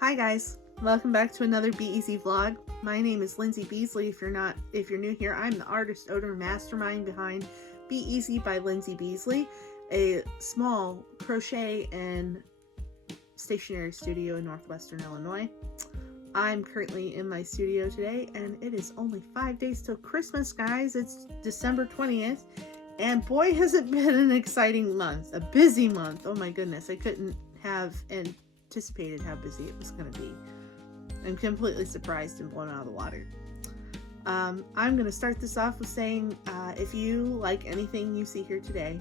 Hi guys, welcome back to another Be Easy vlog. My name is Lindsay Beasley. If you're new here, I'm the artist owner mastermind behind Be Easy by Lindsay Beasley, a small crochet and stationery studio in northwestern Illinois. I'm currently in my studio today and it is only 5 days till Christmas, guys. It's December 20th and boy has it been an exciting month, a busy month. Oh my goodness, I couldn't have anticipated how busy it was going to be. I'm completely surprised and blown out of the water. I'm going to start this off with saying if you like anything you see here today,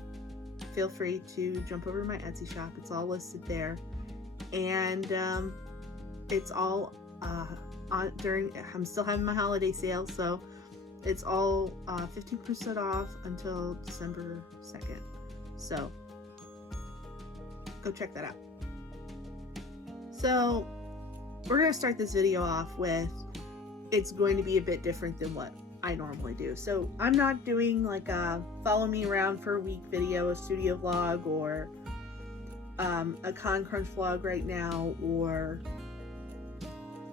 feel free to jump over to my Etsy shop. It's all listed there, and it's all I'm still having my holiday sale, so it's all 15% off until December 2nd. So go check that out. So we're going to start this video off with, it's going to be a bit different than what I normally do. So I'm not doing like a follow me around for a week video, a studio vlog, or a con crunch vlog right now, or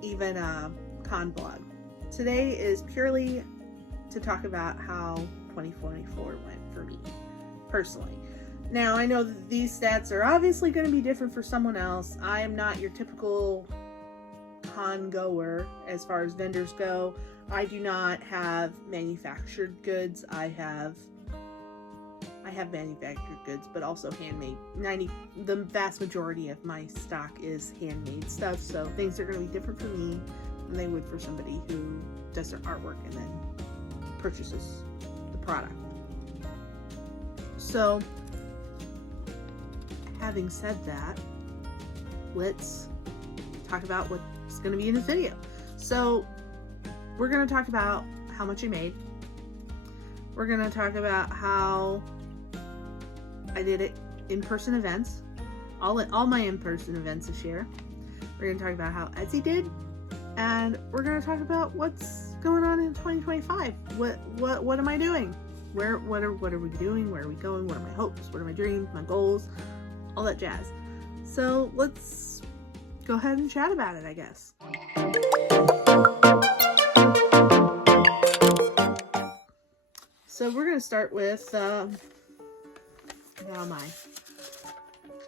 even a con vlog. Today is purely to talk about how 2024 went for me personally. Now, I know that these stats are obviously going to be different for someone else. I am not your typical con goer as far as vendors go. I do not have manufactured goods. I have manufactured goods, but also handmade. The vast majority of my stock is handmade stuff, so things are going to be different for me than they would for somebody who does their artwork and then purchases the product. So, having said that, let's talk about what's going to be in this video. So we're going to talk about how much I made. We're going to talk about how I did it in-person events, all my in-person events this year. We're going to talk about how Etsy did, and we're going to talk about what's going on in 2025. What am I doing? What are we doing? Where are we going? What are my hopes? What are my dreams? My goals? All that jazz. So let's go ahead and chat about it, I guess. So we're going to start with now my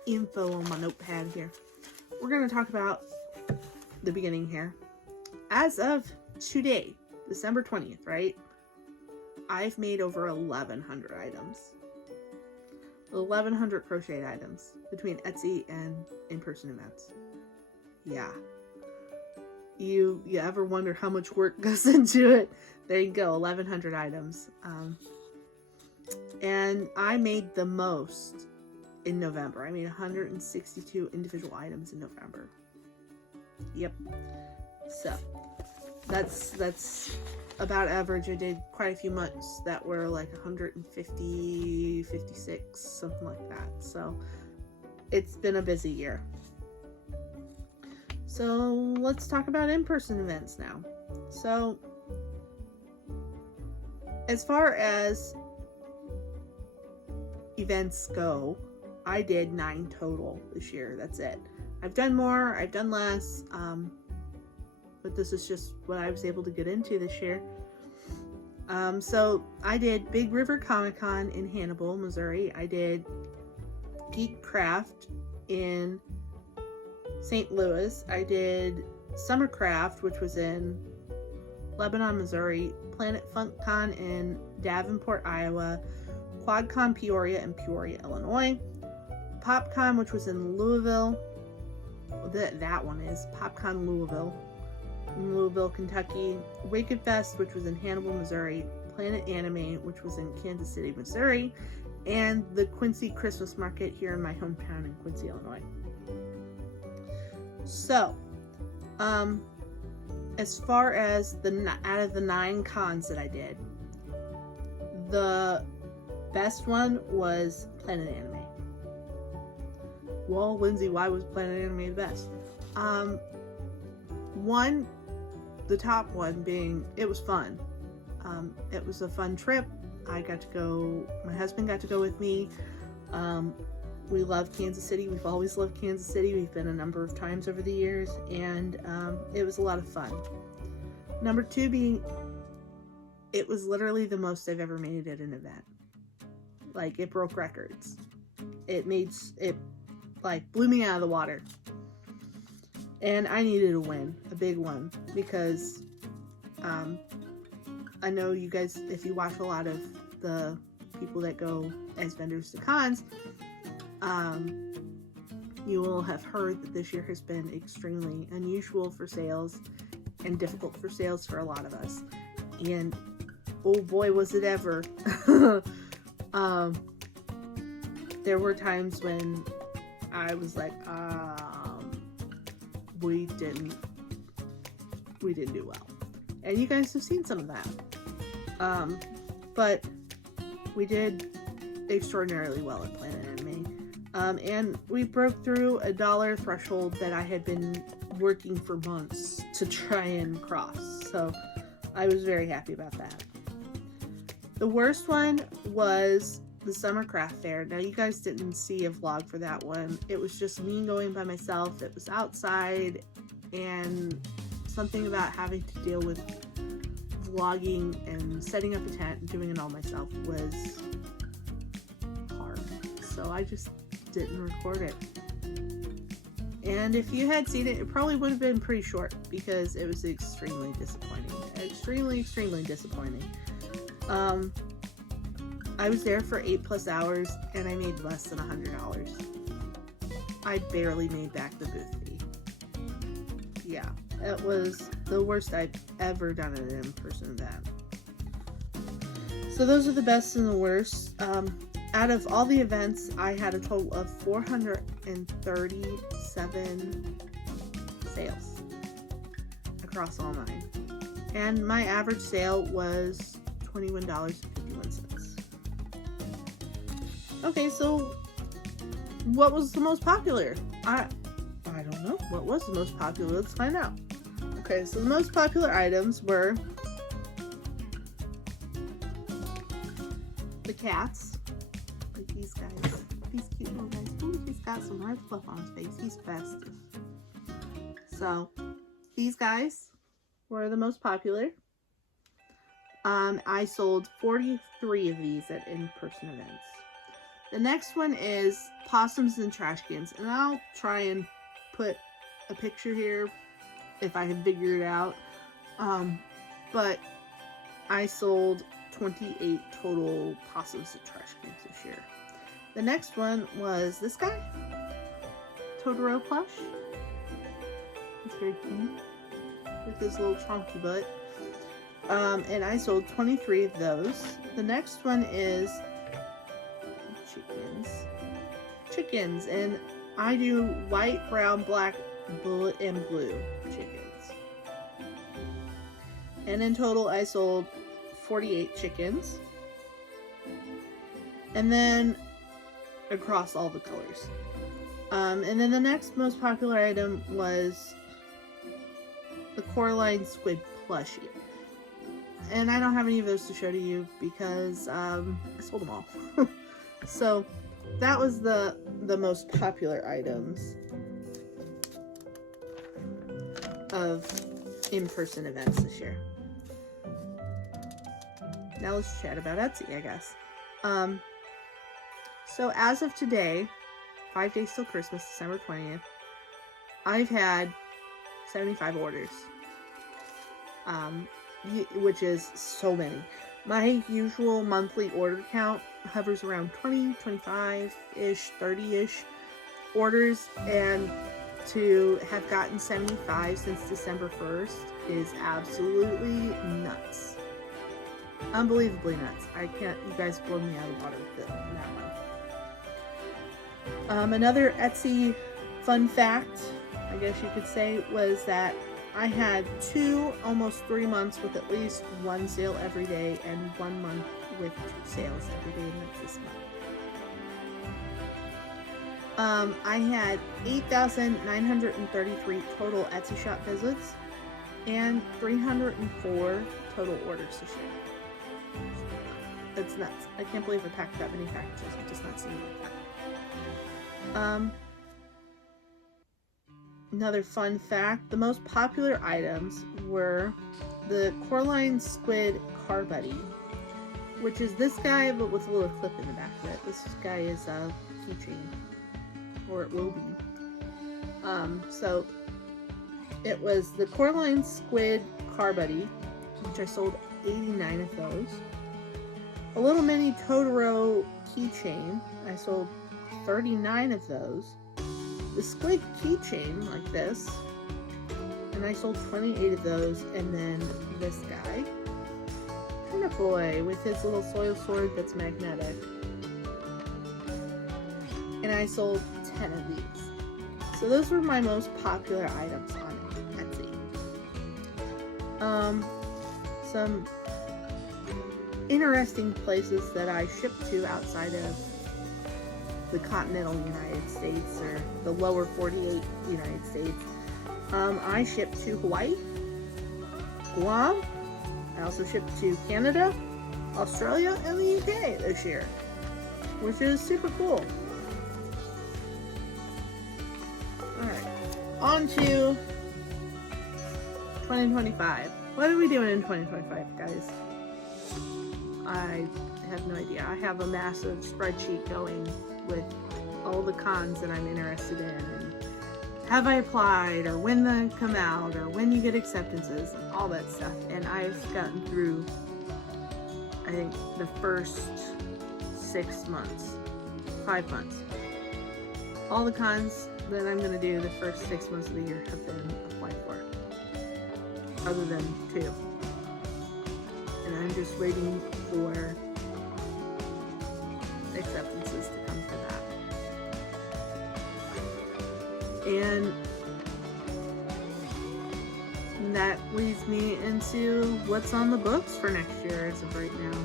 info on my notepad here. We're going to talk about the beginning here. As of today, December 20th, right? I've made over 1,100 items. 1,100 crocheted items between Etsy and in-person events. Yeah. You ever wonder how much work goes into it? There you go, 1,100 items. And I made the most in November. I made 162 individual items in November. Yep. So that's about average. I did quite a few months that were like 150, 56, something like that. So it's been a busy year. So let's talk about in-person events now. So as far as events go, I did 9 total this year. That's it. I've done more, I've done less, but this is just what I was able to get into this year. So I did Big River Comic Con in Hannibal, Missouri. I did Geek Craft in St. Louis. I did Summer Craft, which was in Lebanon, Missouri. Planet Funk Con in Davenport, Iowa. QuadCon Peoria in Peoria, Illinois. PopCon, which was in Louisville. That one is PopCon Louisville. In Louisville, Kentucky. Wicked Fest, which was in Hannibal, Missouri. Planet Anime, which was in Kansas City, Missouri. And the Quincy Christmas Market here in my hometown in Quincy, Illinois. So, as far as out of the 9 cons that I did, the best one was Planet Anime. Well, Lindsay, why was Planet Anime the best? The top one being, it was fun. It was a fun trip. I got to go, my husband got to go with me. we love Kansas City. We've always loved Kansas City. We've been a number of times over the years, and it was a lot of fun. Number 2 being, it was literally the most I've ever made at an event. Like, it broke records. It like blew me out of the water. And I needed a win, a big one, because I know you guys, if you watch a lot of the people that go as vendors to cons, you will have heard that this year has been extremely unusual for sales and difficult for sales for a lot of us. And oh boy, was it ever. There were times when I was like, we didn't do well. And you guys have seen some of that. But we did extraordinarily well at Planet Anime. And we broke through a $1 threshold that I had been working for months to try and cross. So I was very happy about that. The worst one was the Summer Craft Fair. Now, you guys didn't see a vlog for that one. It was just me going by myself. It was outside, and something about having to deal with vlogging and setting up a tent and doing it all myself was hard. So I just didn't record it. And if you had seen it, it probably would have been pretty short because it was extremely disappointing. Extremely disappointing. I was there for 8+ hours and I made less than $100. I barely made back the booth fee. Yeah, it was the worst I've ever done at an in-person event. So those are the best and the worst. Out of all the events, I had a total of 437 sales across all 9. And my average sale was $21.51. Okay, so what was the most popular? I don't know. What was the most popular? Let's find out. Okay, so the most popular items were the cats. Like these guys. These cute little guys. Ooh, he's got some red fluff on his face. He's festive. So, these guys were the most popular. I sold 43 of these at in-person events. The next one is possums and trash cans, and I'll try and put a picture here if I can figure it out. But I sold 28 total possums and trash cans this year. The next one was this guy, Totoro plush. It's very cute with his little chunky butt. And I sold 23 of those. The next one is chickens, and I do white, brown, black, and blue chickens. And in total, I sold 48 chickens. And then across all the colors. And then the next most popular item was the Coraline Squid plushie. And I don't have any of those to show to you because I sold them all. So that was the most popular items of in-person events this year. Now let's chat about Etsy, I guess. So as of today, 5 days till Christmas, December 20th, I've had 75 orders. Which is so many. My usual monthly order count hovers around 20, 25-ish, 30-ish orders, and to have gotten 75 since December 1st is absolutely nuts. Unbelievably nuts. I can't, you guys blow me out of the water with that one. Another Etsy fun fact, I guess you could say, was that I had almost 3 months with at least one sale every day, and 1 month with 2 sales every day, and that's this month. I had 8,933 total Etsy shop visits, and 304 total orders this year. That's nuts. I can't believe I packed that many packages. I've just not seen it like that. Another fun fact, the most popular items were the Coraline Squid Car Buddy, which is this guy but with a little clip in the back of it. This guy is a keychain, or it will be. So it was the Coraline Squid Car Buddy, which I sold 89 of those. A little mini Totoro keychain, I sold 39 of those. The squid keychain, like this, and I sold 28 of those. And then this guy, Tender Boy, with his little soil sword that's magnetic, and I sold 10 of these. So those were my most popular items on Etsy. Some interesting places that I ship to outside of the continental United States, or the lower 48 United States. I ship to Hawaii, Guam. I also ship to Canada, Australia, and the UK this year, which is super cool. Alright, on to 2025. What are we doing in 2025, guys? I have no idea. I have a massive spreadsheet going with all the cons that I'm interested in, and have I applied, or when they come out, or when you get acceptances, and all that stuff. And I've gotten through, I think, the first 6 months, 5 months. All the cons that I'm going to do the first 6 months of the year have been applied for, other than 2. And I'm just waiting for acceptances to come for that. And that leads me into what's on the books for next year as of right now.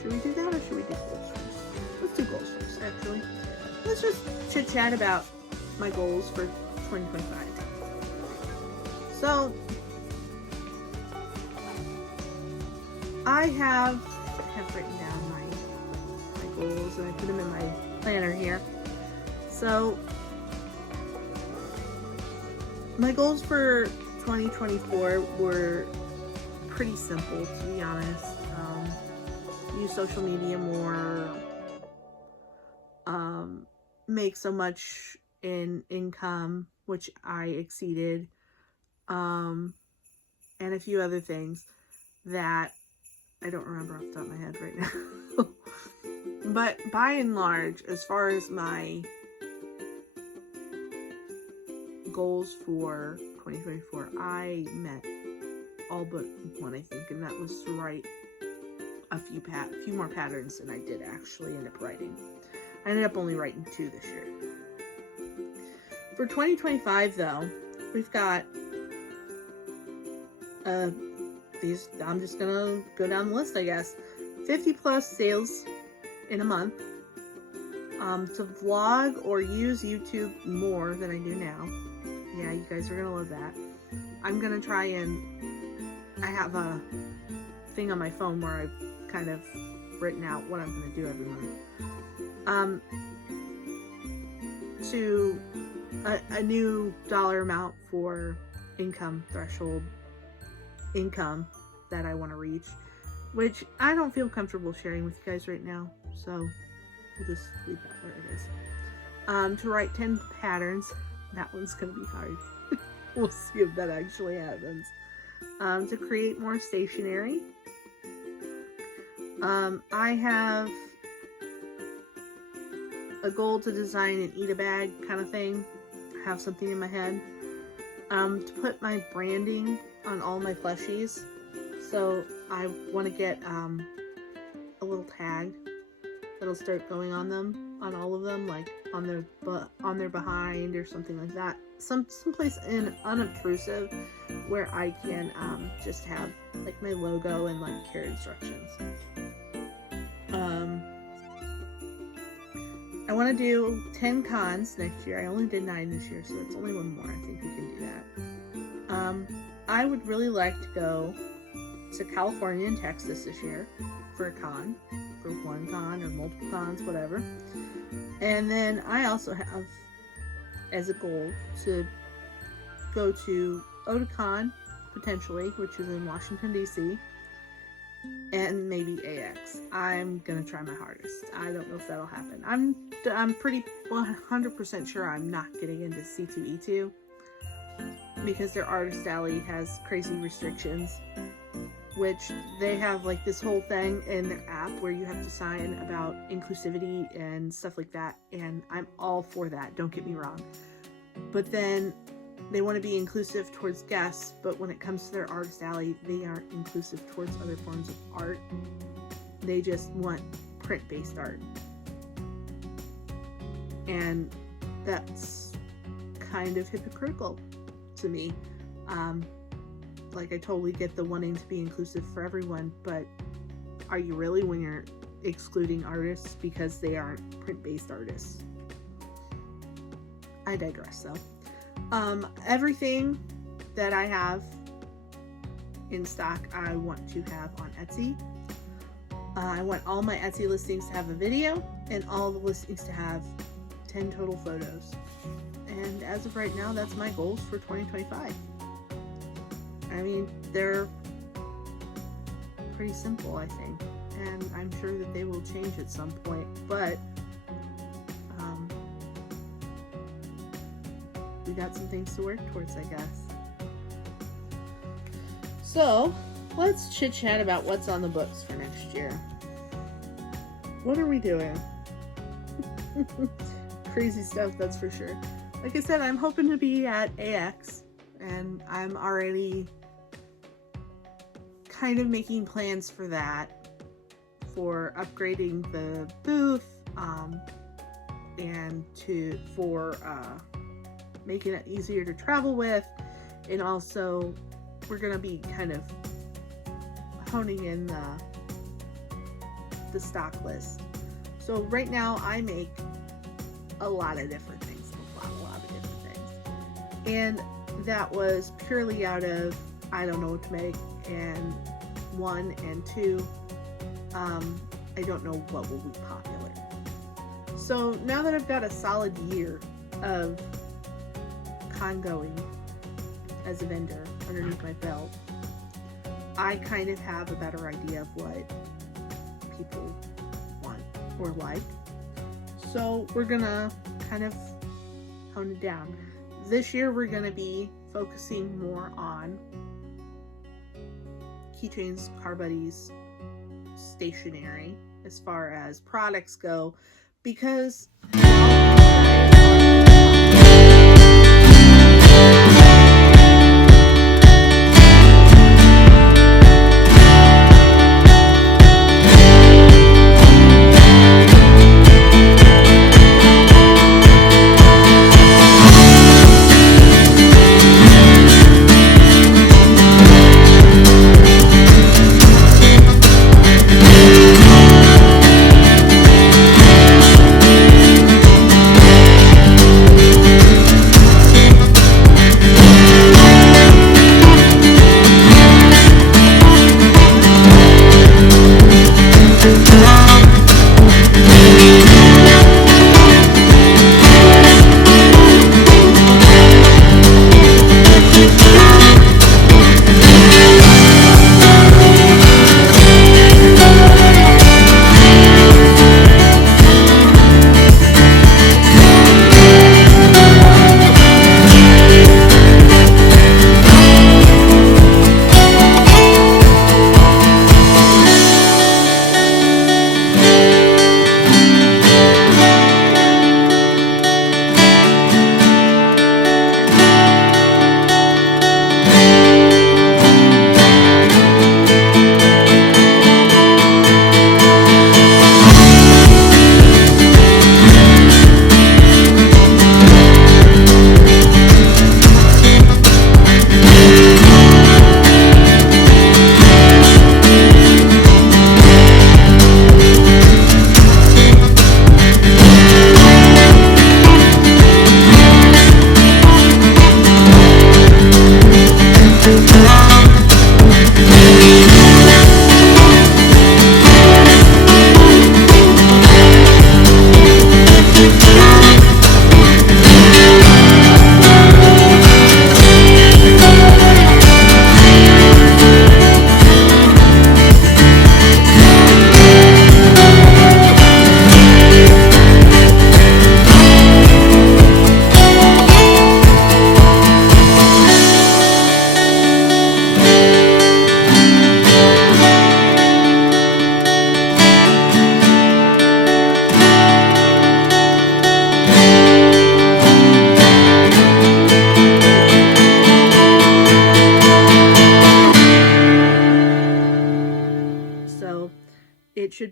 Should we do that, or should we do goals first? Let's do goals first, actually. Let's just chit chat about my goals for 2025. So I have written down my goals, and I put them in my planner here. So my goals for 2024 were pretty simple, to be honest. Use social media more, make so much in income, which I exceeded, and a few other things that I don't remember off the top of my head right now. But by and large, as far as my goals for 2024, I met all but one, I think, and that was to write a few more patterns than I did actually end up writing. I ended up only writing 2 this year. For 2025, though, we've got these. I'm just gonna go down the list, I guess. 50 plus sales in a month. To vlog or use YouTube more than I do now. Yeah, you guys are gonna love that. I'm gonna try and I have a thing on my phone where I've kind of written out what I'm gonna do every month. To a new dollar amount for income threshold income that I want to reach, which I don't feel comfortable sharing with you guys right now, so we'll just leave that where it is. To write 10 patterns. That one's gonna be hard. We'll see if that actually happens. To create more stationery. I have a goal to design an eat a bag kind of thing. I have something in my head. To put my branding on all my plushies. So I want to get a little tag that'll start going on them, on all of them, like on their behind or something like that. Someplace unobtrusive where I can just have like my logo and like care instructions. I want to do 10 cons next year. I only did 9 this year, so that's only one more. I think we can do that. I would really like to go to California and Texas this year for a con, for one con or multiple cons, whatever. And then I also have as a goal to go to Otakon, potentially, which is in Washington, D.C., and maybe AX. I'm gonna try my hardest. I don't know if that'll happen. I'm pretty 100% sure I'm not getting into C2E2 because their artist alley has crazy restrictions, which they have like this whole thing in their app where you have to sign about inclusivity and stuff like that, and I'm all for that, don't get me wrong. But then they want to be inclusive towards guests, but when it comes to their artist alley, they aren't inclusive towards other forms of art. They just want print-based art. And that's kind of hypocritical to me. Like, I totally get the wanting to be inclusive for everyone, but are you really when you're excluding artists because they aren't print-based artists? I digress, though. Everything that I have in stock, I want to have on Etsy. I want all my Etsy listings to have a video and all the listings to have 10 total photos. And as of right now, that's my goals for 2025. I mean, they're pretty simple, I think, and I'm sure that they will change at some point, but we got some things to work towards, I guess. So, let's chit-chat about what's on the books for next year. What are we doing? Crazy stuff, that's for sure. Like I said, I'm hoping to be at AX, and I'm already kind of making plans for that, for upgrading the booth, and for making it easier to travel with, and also we're gonna be kind of honing in the stock list. So right now I make a lot of different things, a lot of different things, and that was purely out of I don't know what to make, and 1 and 2, I don't know what will be popular. So now that I've got a solid year of going as a vendor underneath my belt, I kind of have a better idea of what people want or like. So we're gonna kind of hone it down. This year we're gonna be focusing more on keychains, car buddies, stationery as far as products go, because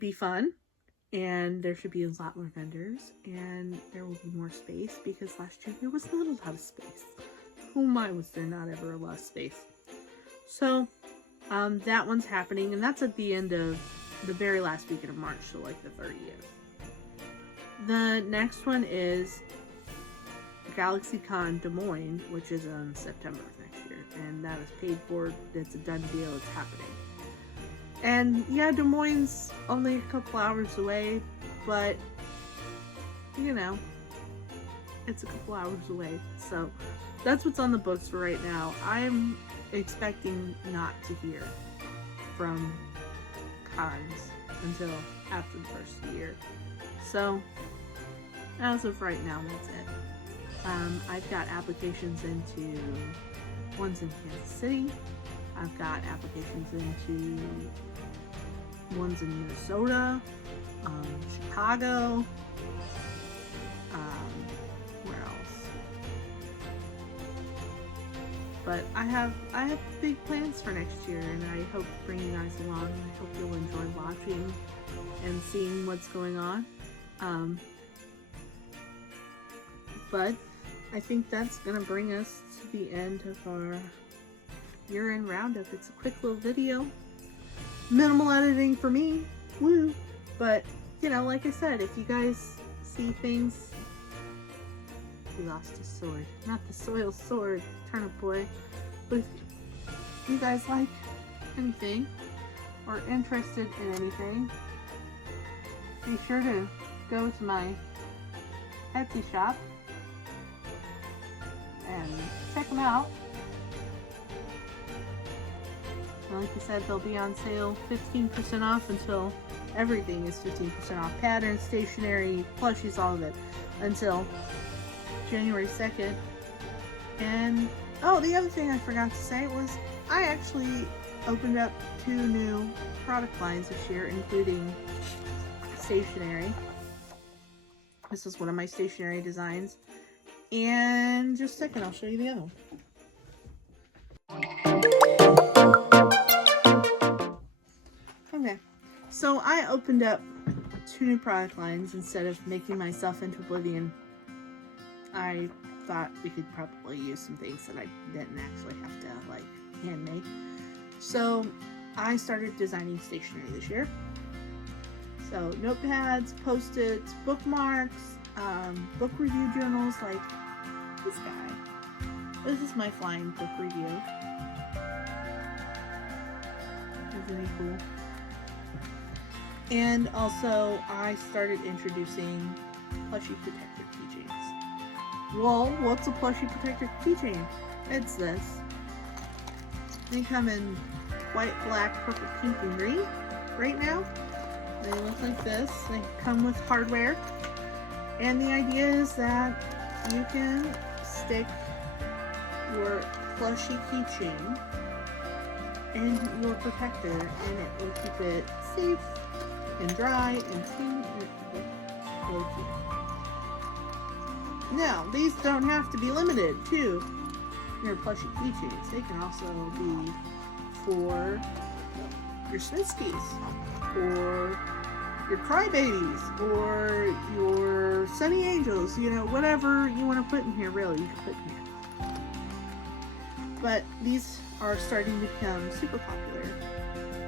should be fun, and there should be a lot more vendors, and there will be more space, because last year there was not a lot of space. Oh my, was there not ever a lot of space. So that one's happening, and that's at the end of the very last weekend of March, so like the 30th. The next one is GalaxyCon Des Moines, which is in September of next year, and that is paid for. It's a done deal. It's happening. And yeah, Des Moines only a couple hours away, but you know, it's a couple hours away. So that's what's on the books for right now. I'm expecting not to hear from cons until after the first of the year. So as of right now, that's it. I've got applications into ones in Kansas City. I've got applications into ones in Minnesota, Chicago, where else? But I have big plans for next year, and I hope to bring you guys along. I hope you'll enjoy watching and seeing what's going on. But I think that's gonna bring us to the end of our year-end roundup. It's a quick little video, minimal editing for me, woo! But you know, like I said, if you guys see things, he lost his sword, not the soil sword, turnip boy. But if you guys like anything or interested in anything, be sure to go to my Etsy shop and check them out. And like I said, they'll be on sale 15% off until everything is 15% off. Patterns, stationery, plushies, all of it, until January 2nd. And oh, the other thing I forgot to say was I actually opened up 2 new product lines this year, including stationery. This is one of my stationery designs. And just a second, I'll show you the other one. Okay, so I opened up 2 new product lines instead of making myself into oblivion. I thought we could probably use some things that I didn't actually have to like hand make. So I started designing stationery this year. So notepads, post-its, bookmarks, book review journals like this guy. This is my flying book review. Isn't he cool? And also I started introducing plushie protector keychains. Well, what's a plushie protector keychain? It's this. They come in white, black, purple, pink, and green right now. They look like this. They come with hardware. And the idea is that you can stick your plushie keychain in your protector, and it will keep it safe and dry and clean and really cute. Now, these don't have to be limited to your plushie keychains. They can also be for your Smiskies, or your Crybabies, or your Sunny Angels, you know, whatever you want to put in here, really, you can put in here. But these are starting to become super popular,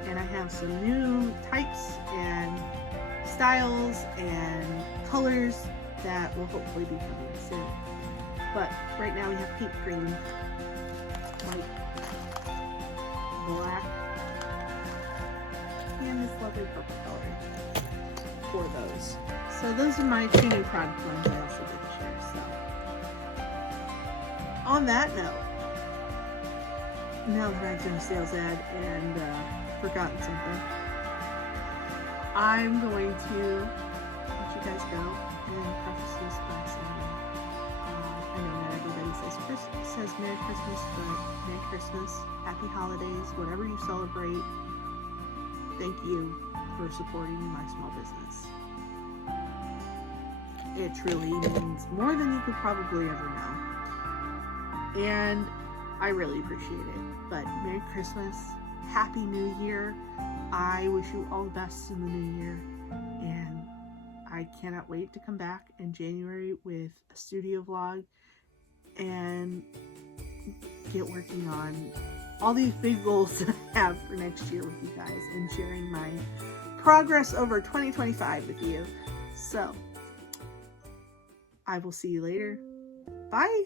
and I have some new types and styles and colors that will hopefully be coming soon. But right now we have pink, green, white, black, and this lovely purple color for those. So those are my 2 new product lines I also did this year. So on that note, now that I've done a sales ad and forgotten something, I'm going to let you guys go and preface this by saying, I know not everybody says Merry Christmas, but Merry Christmas, Happy Holidays, whatever you celebrate. Thank you for supporting my small business. It truly means more than you could probably ever know. And I really appreciate it. But Merry Christmas, Happy New Year. I wish you all the best in the new year, and I cannot wait to come back in January with a studio vlog and get working on all these big goals that I have for next year with you guys and sharing my progress over 2025 with you. So, I will see you later. Bye!